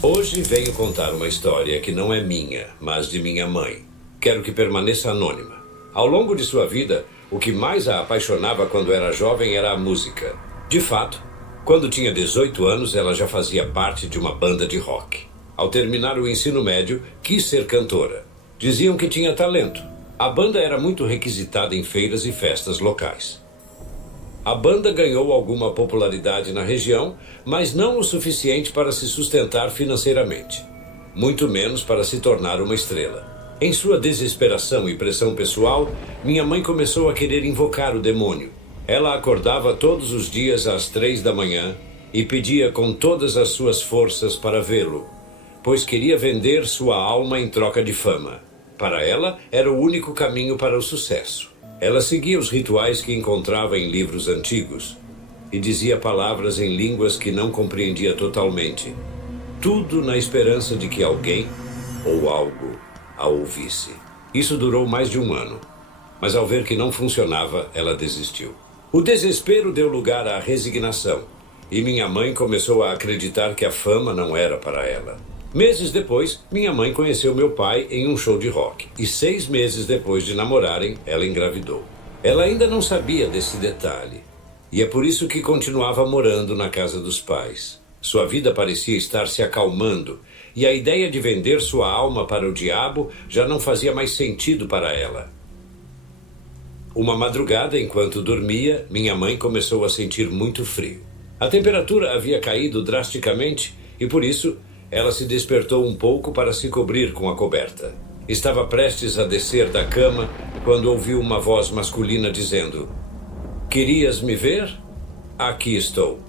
Hoje venho contar uma história que não é minha, mas de minha mãe. Quero que permaneça anônima. Ao longo de sua vida, o que mais a apaixonava quando era jovem era a música. De fato, quando tinha 18 anos, ela já fazia parte de uma banda de rock. Ao terminar o ensino médio, quis ser cantora. Diziam que tinha talento. A banda era muito requisitada em feiras e festas locais. A banda ganhou alguma popularidade na região, mas não o suficiente para se sustentar financeiramente. Muito menos para se tornar uma estrela. Em sua desesperação e pressão pessoal, minha mãe começou a querer invocar o demônio. Ela acordava todos os dias às 3 da manhã e pedia com todas as suas forças para vê-lo, pois queria vender sua alma em troca de fama. Para ela, era o único caminho para o sucesso. Ela seguia os rituais que encontrava em livros antigos e dizia palavras em línguas que não compreendia totalmente. Tudo na esperança de que alguém ou algo a ouvisse. Isso durou mais de um ano, mas ao ver que não funcionava, ela desistiu. O desespero deu lugar à resignação e minha mãe começou a acreditar que a fama não era para ela. Meses depois, minha mãe conheceu meu pai em um show de rock. E 6 meses depois de namorarem, ela engravidou. Ela ainda não sabia desse detalhe. E é por isso que continuava morando na casa dos pais. Sua vida parecia estar se acalmando. E a ideia de vender sua alma para o diabo já não fazia mais sentido para ela. Uma madrugada, enquanto dormia, minha mãe começou a sentir muito frio. A temperatura havia caído drasticamente e, por isso, ela se despertou um pouco para se cobrir com a coberta. Estava prestes a descer da cama quando ouviu uma voz masculina dizendo: "Querias me ver? Aqui estou."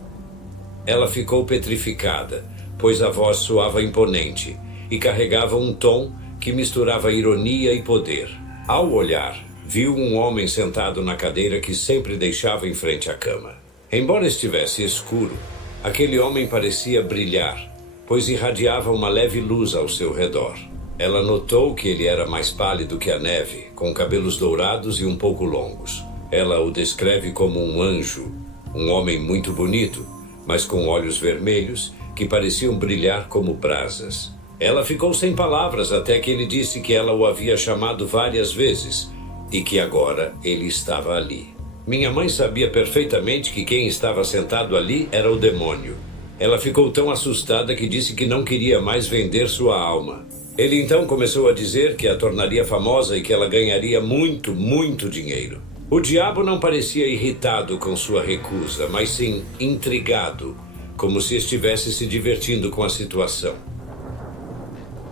Ela ficou petrificada, pois a voz soava imponente e carregava um tom que misturava ironia e poder. Ao olhar, viu um homem sentado na cadeira que sempre deixava em frente à cama. Embora estivesse escuro, aquele homem parecia brilhar, pois irradiava uma leve luz ao seu redor. Ela notou que ele era mais pálido que a neve, com cabelos dourados e um pouco longos. Ela o descreve como um anjo, um homem muito bonito, mas com olhos vermelhos que pareciam brilhar como brasas. Ela ficou sem palavras até que ele disse que ela o havia chamado várias vezes e que agora ele estava ali. Minha mãe sabia perfeitamente que quem estava sentado ali era o demônio. Ela ficou tão assustada que disse que não queria mais vender sua alma. Ele então começou a dizer que a tornaria famosa e que ela ganharia muito, muito dinheiro. O diabo não parecia irritado com sua recusa, mas sim intrigado, como se estivesse se divertindo com a situação.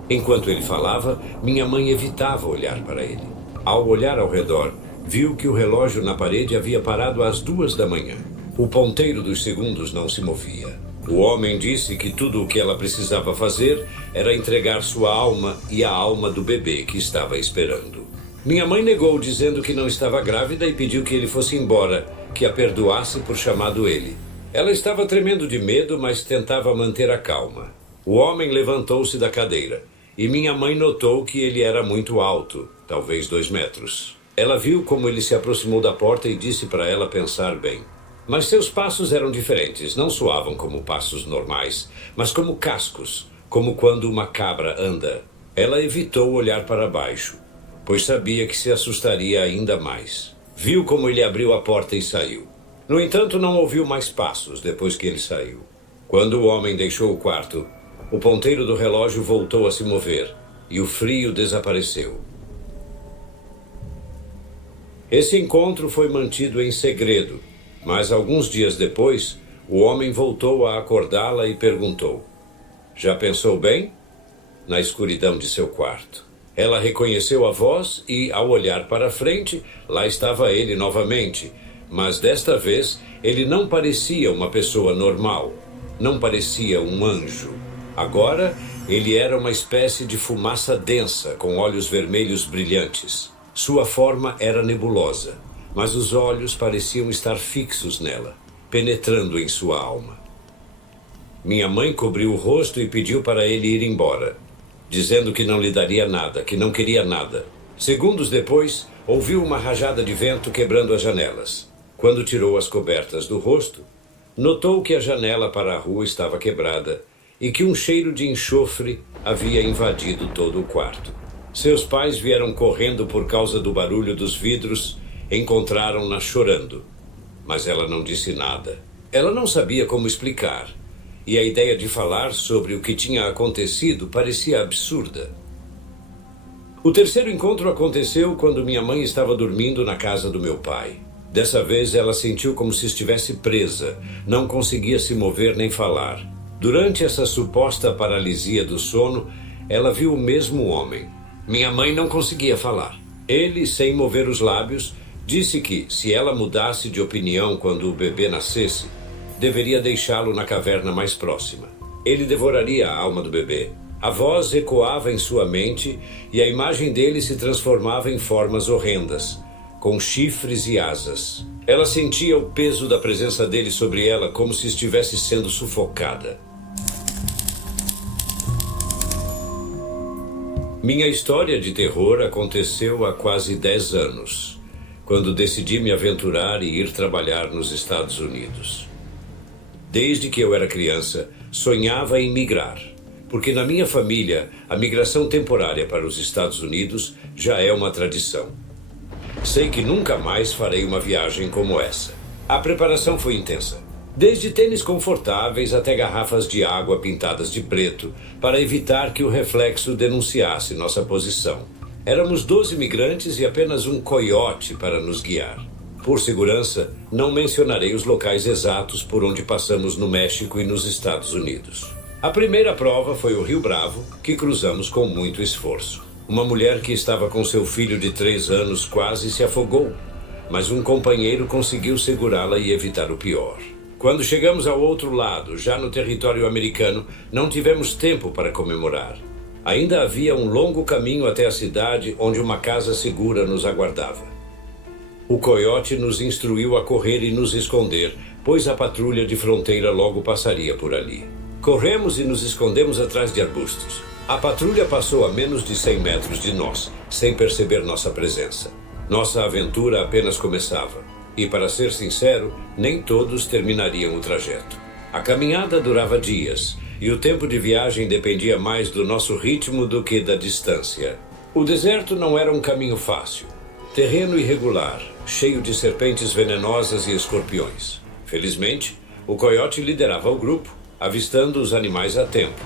Enquanto ele falava, minha mãe evitava olhar para ele. Ao olhar ao redor, viu que o relógio na parede havia parado às 2 da manhã. O ponteiro dos segundos não se movia. O homem disse que tudo o que ela precisava fazer era entregar sua alma e a alma do bebê que estava esperando. Minha mãe negou, dizendo que não estava grávida e pediu que ele fosse embora, que a perdoasse por chamado ele. Ela estava tremendo de medo, mas tentava manter a calma. O homem levantou-se da cadeira e minha mãe notou que ele era muito alto, talvez 2 metros. Ela viu como ele se aproximou da porta e disse para ela pensar bem. Mas seus passos eram diferentes, não soavam como passos normais, mas como cascos, como quando uma cabra anda. Ela evitou olhar para baixo, pois sabia que se assustaria ainda mais. Viu como ele abriu a porta e saiu. No entanto, não ouviu mais passos depois que ele saiu. Quando o homem deixou o quarto, o ponteiro do relógio voltou a se mover e o frio desapareceu. Esse encontro foi mantido em segredo. Mas alguns dias depois, o homem voltou a acordá-la e perguntou: "Já pensou bem?" Na escuridão de seu quarto. Ela reconheceu a voz e, ao olhar para frente, lá estava ele novamente. Mas desta vez, ele não parecia uma pessoa normal. Não parecia um anjo. Agora, ele era uma espécie de fumaça densa, com olhos vermelhos brilhantes. Sua forma era nebulosa, mas os olhos pareciam estar fixos nela, penetrando em sua alma. Minha mãe cobriu o rosto e pediu para ele ir embora, dizendo que não lhe daria nada, que não queria nada. Segundos depois, ouviu uma rajada de vento quebrando as janelas. Quando tirou as cobertas do rosto, notou que a janela para a rua estava quebrada e que um cheiro de enxofre havia invadido todo o quarto. Seus pais vieram correndo por causa do barulho dos vidros, encontraram-na chorando. Mas ela não disse nada. Ela não sabia como explicar, e a ideia de falar sobre o que tinha acontecido parecia absurda. O terceiro encontro aconteceu quando minha mãe estava dormindo na casa do meu pai. Dessa vez ela sentiu como se estivesse presa, não conseguia se mover nem falar. Durante essa suposta paralisia do sono, ela viu o mesmo homem. Minha mãe não conseguia falar. Ele, sem mover os lábios, disse que, se ela mudasse de opinião quando o bebê nascesse, deveria deixá-lo na caverna mais próxima. Ele devoraria a alma do bebê. A voz ecoava em sua mente e a imagem dele se transformava em formas horrendas, com chifres e asas. Ela sentia o peso da presença dele sobre ela como se estivesse sendo sufocada. Minha história de terror aconteceu há quase 10 anos, quando decidi me aventurar e ir trabalhar nos Estados Unidos. Desde que eu era criança, sonhava em migrar, porque na minha família, a migração temporária para os Estados Unidos já é uma tradição. Sei que nunca mais farei uma viagem como essa. A preparação foi intensa. Desde tênis confortáveis até garrafas de água pintadas de preto, para evitar que o reflexo denunciasse nossa posição. Éramos 12 imigrantes e apenas um coiote para nos guiar. Por segurança, não mencionarei os locais exatos por onde passamos no México e nos Estados Unidos. A primeira prova foi o Rio Bravo, que cruzamos com muito esforço. Uma mulher que estava com seu filho de 3 anos quase se afogou, mas um companheiro conseguiu segurá-la e evitar o pior. Quando chegamos ao outro lado, já no território americano, não tivemos tempo para comemorar. Ainda havia um longo caminho até a cidade, onde uma casa segura nos aguardava. O coiote nos instruiu a correr e nos esconder, pois a patrulha de fronteira logo passaria por ali. Corremos e nos escondemos atrás de arbustos. A patrulha passou a menos de 100 metros de nós, sem perceber nossa presença. Nossa aventura apenas começava. E, para ser sincero, nem todos terminariam o trajeto. A caminhada durava dias, e o tempo de viagem dependia mais do nosso ritmo do que da distância. O deserto não era um caminho fácil. Terreno irregular, cheio de serpentes venenosas e escorpiões. Felizmente, o coiote liderava o grupo, avistando os animais a tempo,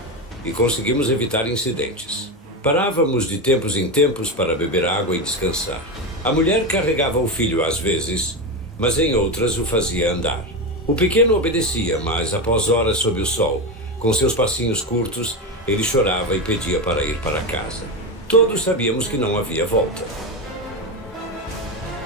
e conseguimos evitar incidentes. Parávamos de tempos em tempos para beber água e descansar. A mulher carregava o filho às vezes, mas em outras o fazia andar. O pequeno obedecia, mas após horas sob o sol, com seus passinhos curtos, ele chorava e pedia para ir para casa. Todos sabíamos que não havia volta.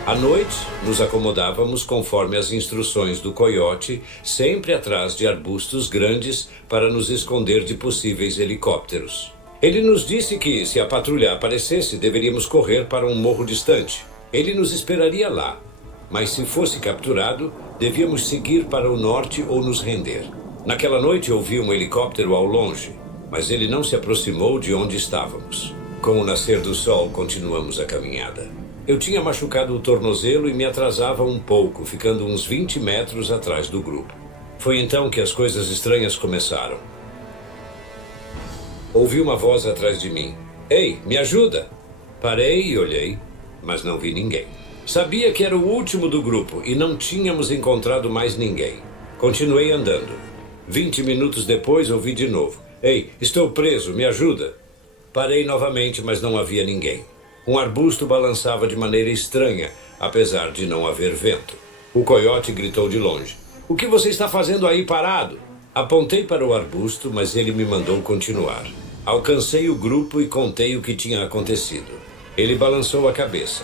À noite, nos acomodávamos conforme as instruções do coiote, sempre atrás de arbustos grandes para nos esconder de possíveis helicópteros. Ele nos disse que, se a patrulha aparecesse, deveríamos correr para um morro distante. Ele nos esperaria lá. Mas se fosse capturado, devíamos seguir para o norte ou nos render. Naquela noite ouvi um helicóptero ao longe, mas ele não se aproximou de onde estávamos. Com o nascer do sol, continuamos a caminhada. Eu tinha machucado o tornozelo e me atrasava um pouco, ficando uns 20 metros atrás do grupo. Foi então que as coisas estranhas começaram. Ouvi uma voz atrás de mim. Ei, me ajuda! Parei e olhei, mas não vi ninguém. Sabia que era o último do grupo e não tínhamos encontrado mais ninguém. Continuei andando. 20 minutos depois ouvi de novo. Ei, estou preso, me ajuda. Parei novamente, mas não havia ninguém. Um arbusto balançava de maneira estranha, apesar de não haver vento. O coiote gritou de longe. O que você está fazendo aí parado? Apontei para o arbusto, mas ele me mandou continuar. Alcancei o grupo e contei o que tinha acontecido. Ele balançou a cabeça.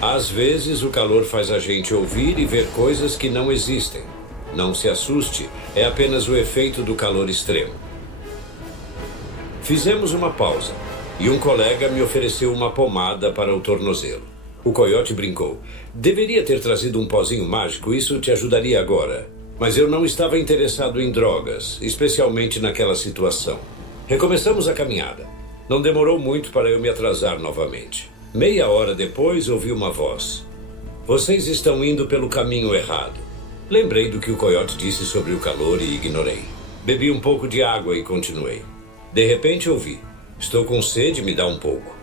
Às vezes o calor faz a gente ouvir e ver coisas que não existem. Não se assuste, é apenas o efeito do calor extremo. Fizemos uma pausa e um colega me ofereceu uma pomada para o tornozelo. O coiote brincou. Deveria ter trazido um pozinho mágico, isso te ajudaria agora. Mas eu não estava interessado em drogas, especialmente naquela situação. Recomeçamos a caminhada. Não demorou muito para eu me atrasar novamente. Meia hora depois, ouvi uma voz. Vocês estão indo pelo caminho errado. Lembrei do que o coiote disse sobre o calor e ignorei. Bebi um pouco de água e continuei. De repente ouvi: estou com sede, me dá um pouco.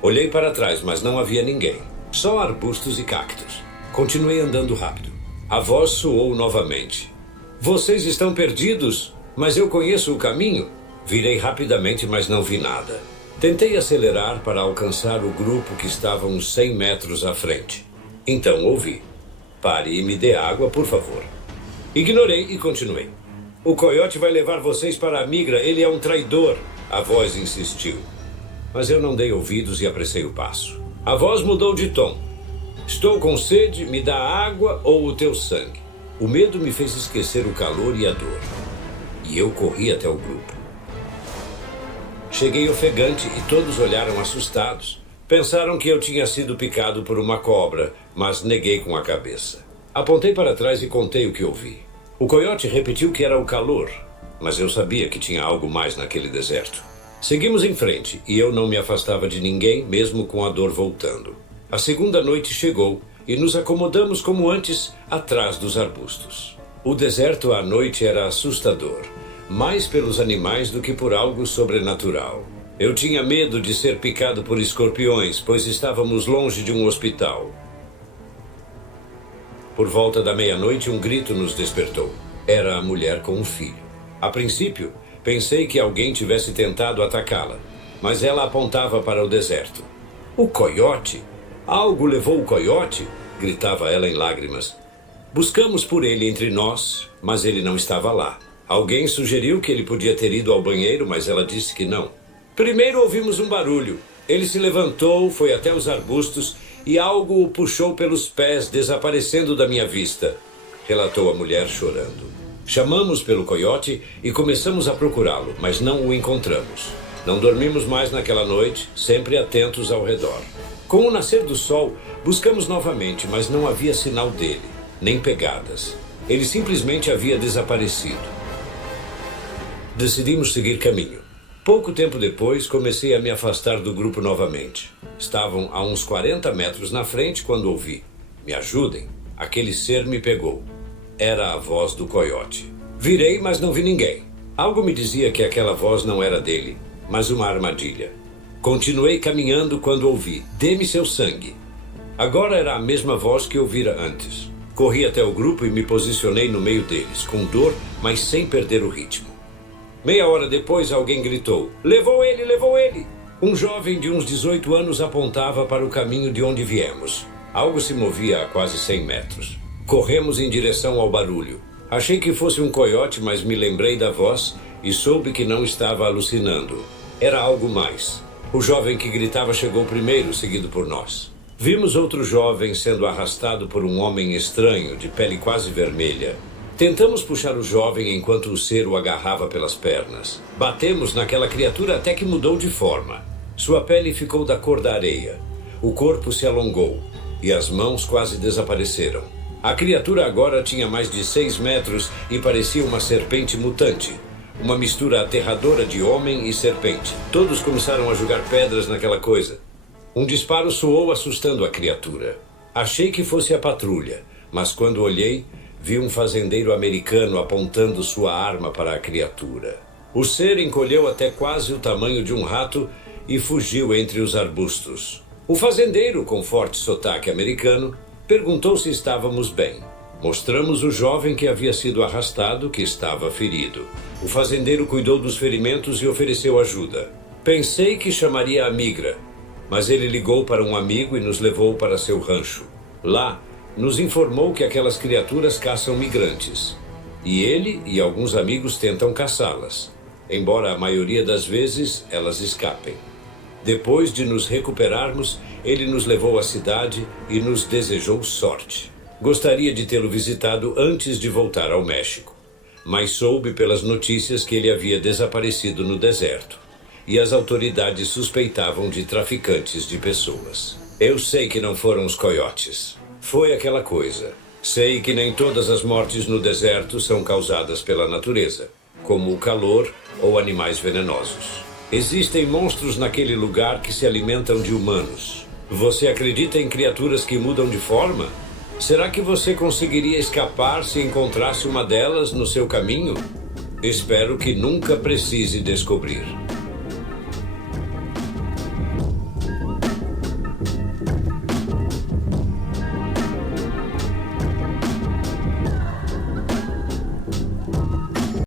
Olhei para trás, mas não havia ninguém. Só arbustos e cactos. Continuei andando rápido. A voz soou novamente. Vocês estão perdidos, mas eu conheço o caminho. Virei rapidamente, mas não vi nada. Tentei acelerar para alcançar o grupo que estava uns 100 metros à frente. Então ouvi: pare e me dê água, por favor. Ignorei e continuei. O coiote vai levar vocês para a migra, ele é um traidor. A voz insistiu. Mas eu não dei ouvidos e apressei o passo. A voz mudou de tom. Estou com sede, me dá água ou o teu sangue. O medo me fez esquecer o calor e a dor. E eu corri até o grupo. Cheguei ofegante e todos olharam assustados. Pensaram que eu tinha sido picado por uma cobra, mas neguei com a cabeça. Apontei para trás e contei o que ouvi. O coiote repetiu que era o calor, mas eu sabia que tinha algo mais naquele deserto. Seguimos em frente e eu não me afastava de ninguém, mesmo com a dor voltando. A segunda noite chegou e nos acomodamos como antes, atrás dos arbustos. O deserto à noite era assustador, mais pelos animais do que por algo sobrenatural. Eu tinha medo de ser picado por escorpiões, pois estávamos longe de um hospital. Por volta da meia-noite, um grito nos despertou. Era a mulher com um filho. A princípio, pensei que alguém tivesse tentado atacá-la, mas ela apontava para o deserto. O coiote? Algo levou o coiote? Gritava ela em lágrimas. Buscamos por ele entre nós, mas ele não estava lá. Alguém sugeriu que ele podia ter ido ao banheiro, mas ela disse que não. Primeiro ouvimos um barulho. Ele se levantou, foi até os arbustos e algo o puxou pelos pés, desaparecendo da minha vista, relatou a mulher chorando. Chamamos pelo coiote e começamos a procurá-lo, mas não o encontramos. Não dormimos mais naquela noite, sempre atentos ao redor. Com o nascer do sol, buscamos novamente, mas não havia sinal dele, nem pegadas. Ele simplesmente havia desaparecido. Decidimos seguir caminho. Pouco tempo depois, comecei a me afastar do grupo novamente. Estavam a uns 40 metros na frente quando ouvi: me ajudem. Aquele ser me pegou. Era a voz do coiote. Virei, mas não vi ninguém. Algo me dizia que aquela voz não era dele, mas uma armadilha. Continuei caminhando quando ouvi: dê-me seu sangue. Agora era a mesma voz que ouvira antes. Corri até o grupo e me posicionei no meio deles, com dor, mas sem perder o ritmo. Meia hora depois, alguém gritou: levou ele, levou ele! Um jovem de uns 18 anos apontava para o caminho de onde viemos. Algo se movia a quase 100 metros. Corremos em direção ao barulho. Achei que fosse um coiote, mas me lembrei da voz e soube que não estava alucinando. Era algo mais. O jovem que gritava chegou primeiro, seguido por nós. Vimos outro jovem sendo arrastado por um homem estranho, de pele quase vermelha. Tentamos puxar o jovem enquanto o ser o agarrava pelas pernas. Batemos naquela criatura até que mudou de forma. Sua pele ficou da cor da areia. O corpo se alongou e as mãos quase desapareceram. A criatura agora tinha mais de 6 metros e parecia uma serpente mutante. Uma mistura aterradora de homem e serpente. Todos começaram a jogar pedras naquela coisa. Um disparo soou assustando a criatura. Achei que fosse a patrulha, mas quando olhei, vi um fazendeiro americano apontando sua arma para a criatura. O ser encolheu até quase o tamanho de um rato e fugiu entre os arbustos. O fazendeiro, com forte sotaque americano, perguntou se estávamos bem. Mostramos o jovem que havia sido arrastado, que estava ferido. O fazendeiro cuidou dos ferimentos e ofereceu ajuda. Pensei que chamaria a migra, mas ele ligou para um amigo e nos levou para seu rancho. Lá, nos informou que aquelas criaturas caçam migrantes. E ele e alguns amigos tentam caçá-las, embora a maioria das vezes elas escapem. Depois de nos recuperarmos, ele nos levou à cidade e nos desejou sorte. Gostaria de tê-lo visitado antes de voltar ao México, mas soube pelas notícias que ele havia desaparecido no deserto, e as autoridades suspeitavam de traficantes de pessoas. Eu sei que não foram os coiotes. Foi aquela coisa. Sei que nem todas as mortes no deserto são causadas pela natureza, como o calor ou animais venenosos. Existem monstros naquele lugar que se alimentam de humanos. Você acredita em criaturas que mudam de forma? Será que você conseguiria escapar se encontrasse uma delas no seu caminho? Espero que nunca precise descobrir.